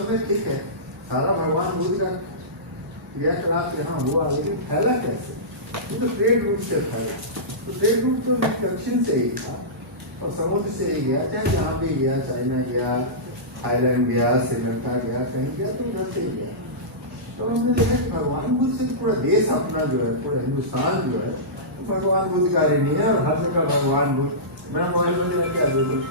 समय ठीक है, सारा भगवान बुद्ध का क्रियाकलाप यहाँ हुआ, लेकिन फैला कैसे? ये तो ट्रेड रूट से फैला। तो ट्रेड रूट तो दक्षिण से ही था और समुद्र से ही गया, चाहे जहाँ भी गया, चाइना गया, थाईलैंड गया, श्रीलंका गया, कहीं गया तो उधर से ही गया। तो हमने देखा कि भगवान बुद्ध से पूरा देश अपना जो है, पूरा हिंदुस्तान जो है, तो भगवान बुद्ध का ऋणी है और हर जगह भगवान बुद्ध। मैं मान लो क्या दे दूँ,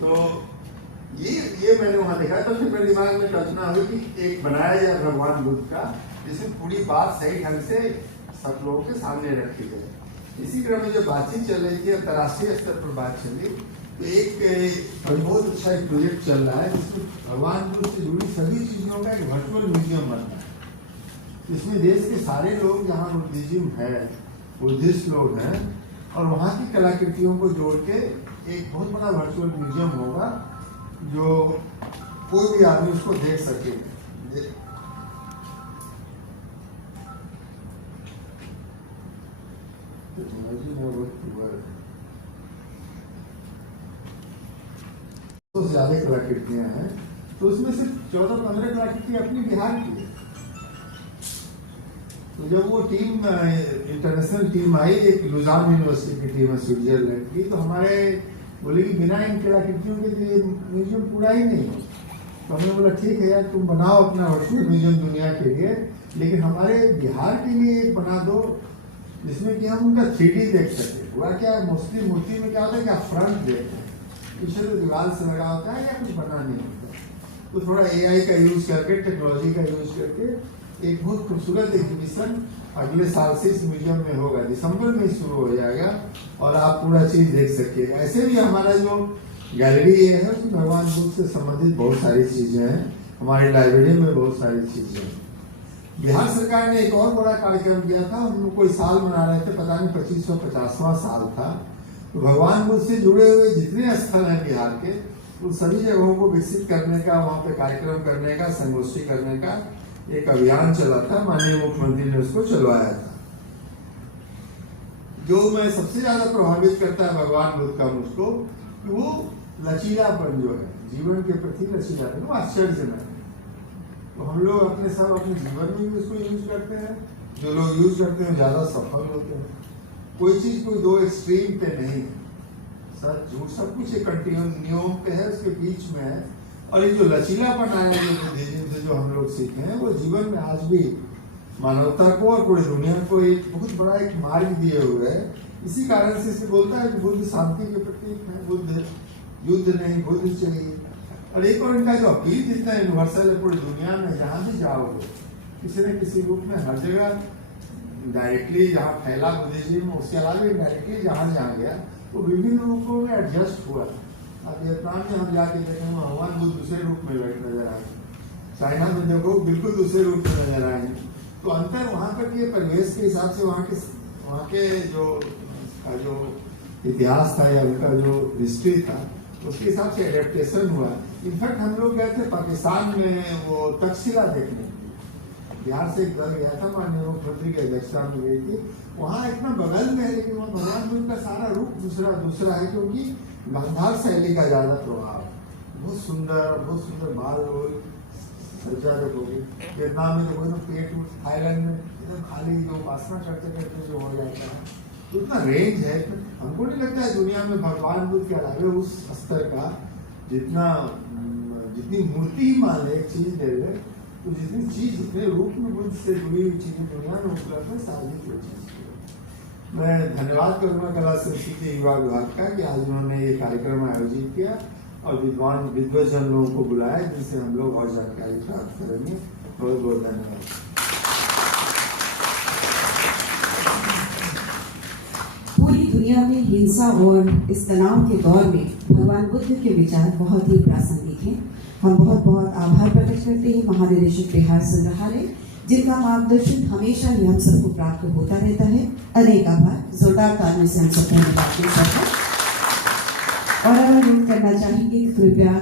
तो ये मैंने वहां देखा। तो फिर मेरे दिमाग में कल्पना हुई कि एक बनाया जाए भगवान बुद्ध का, जिसमें पूरी बात सही ढंग से सब लोगों के सामने रखी जाए। इसी क्रम में जो बातचीत चल रही थी, अंतर्राष्ट्रीय स्तर पर बात चली, तो एक बहुत अच्छा एक प्रोजेक्ट चल रहा है जिसमें भगवान बुद्ध से जुड़ी सभी चीजों का एक वर्चुअल म्यूजियम बनना है। इसमें देश के सारे लोग जहाँ बुद्धिज्म है, बुद्धिस्ट लोग हैं, और वहाँ की कलाकृतियों को जोड़ के एक बहुत बड़ा वर्चुअल म्यूजियम होगा, जो कोई भी आदमी उसको देख सके। तो ज्यादा कलाकृतियां हैं, तो उसमें से 14-15 कलाकृति अपनी बिहार की है। तो जब वो टीम इंटरनेशनल टीम आई, एक लुजान यूनिवर्सिटी की टीम है स्विट्जरलैंड की, तो हमारे बोले कि बिना इन कलाकृतियों के तो ये म्यूजियम पूरा ही नहीं हो। तो हमने बोला ठीक है यार, तुम बनाओ अपना वर्चुअल म्यूजियम दुनिया के लिए, लेकिन हमारे बिहार के लिए एक बना दो जिसमें कि हम उनका 3D देख सके। हुआ क्या है, मोस्टली मूर्ति में क्या होता है कि आप फ्रंट देखते हैं, पीछे तो दीवार से लगा होता है या कुछ बना नहीं होता। तो थोड़ा AI का यूज करके, टेक्नोलॉजी का यूज करके एक बहुत खूबसूरत एग्जीबिशन अगले साल से इस म्यूजियम में होगा, दिसंबर में शुरू हो जाएगा, और आप पूरा चीज देख सके। ऐसे भी हमारा जो गैलरी ये है उसमें भगवान बुद्ध से संबंधित बहुत सारी चीजें हैं, हमारी लाइब्रेरी में बहुत सारी चीजें हैं। बिहार सरकार ने एक और बड़ा कार्यक्रम किया था, हम लोग कोई साल मना रहे थे, पता नहीं 2550वां साल था। तो भगवान बुद्ध से जुड़े हुए जितने स्थल हैं बिहार के, उन सभी जगहों को विकसित करने का, वहाँ पे कार्यक्रम करने का, संगोष्ठी करने का एक अभियान चला था। माननीय मुख्यमंत्री ने उसको चलवाया था। जो मैं सबसे ज्यादा प्रभावित करता है भगवान बुद्ध का मुझको, कि वो लचीलापन जो है, जीवन के प्रति लचीलापन, वो आश्चर्यजनक है। तो हम लोग अपने जीवन में भी उसको यूज करते हैं। जो लोग यूज करते हैं ज्यादा सफल होते हैं। कोई चीज कोई दो एक्सट्रीम पे नहीं है, सच झूठ सब कुछ एक कंटिन्यूम पे है, उसके बीच में है। और ये जो लचीलापन आया है, जो बुद्धिज्म से जो हम लोग सीखे हैं, वो जीवन में आज भी मानवता को और पूरी दुनिया को एक बहुत बड़ा एक मार्ग दिए हुए है। इसी कारण से इसे बोलता है कि बुद्ध शांति के प्रतीक है, बुद्ध युद्ध नहीं, बुद्ध चाहिए। और एक और इनका जो अपील जितना यूनिवर्सल है, पूरी दुनिया में जहाँ भी जाओगे, किसी न किसी रूप में हर जगह डायरेक्टली जहाँ फैला बुद्धिज्म, उसके अलावा डायरेक्टली जहाँ जहाँ गया, वो विभिन्न रूपों में एडजस्ट हुआ। अब वियतनाम में हम जाके देखें, भगवान बुद्ध दूसरे रूप में नजर आए। चाइना में देखो बिल्कुल दूसरे रूप में नजर आए। तो अंतर वहाँ पर के परिवेश के हिसाब से, वहाँ के जो इतिहास था या उनका जो हिस्ट्री था, उसके हिसाब से एडेप्टेशन हुआ। इनफैक्ट हम लोग गए थे पाकिस्तान में वो तक्षशिला देखने, बिहार से एक दल गया था, माननीय मुख्यमंत्री की अध्यक्षता में गई थी। वहाँ इतना बगल में है, लेकिन वहाँ भगवान बुद्ध का सारा रूप दूसरा है, क्योंकि गांधार शैली का ज्यादा प्रभाव। बहुत सुंदर बाल सज्जा होगी। वियतनाम में तो पेट, थाईलैंड में एकदम खाली जो उपासना करते करते जो हो जाता है, तो इतना रेंज है। हमको नहीं लगता है दुनिया में भगवान बुद्ध के अलावा उस स्तर का जितनी मूर्ति ही मान ले, एक चीज दे दे, तो जितने रूप में बुद्ध से जुड़ी हुई चीजें दुनिया में उपलब्ध है, सारी चीज। मैं धन्यवाद करूंगा कला संस्कृति युवा विभाग का कि आज उन्होंने ये कार्यक्रम आयोजित किया और विद्वजन लोगों को बुलाया, जिनसे हम लोग और जानकारी प्राप्त करेंगे। बहुत बहुत धन्यवाद। पूरी दुनिया में हिंसा और इस तनाव के दौर में भगवान बुद्ध के विचार बहुत ही प्रासंगिक हैं। हम बहुत बहुत आभार प्रकट करते हैं महानिदेशक बिहार संग्रहालय, जिनका मार्गदर्शन हमेशा ही हम सबको प्राप्त होता रहता है। अनेक आभार, जोरदार तालियों से हम सब धन्यवाद दे सकते हैं। और अब अनुरोध करना चाहेंगे कृपया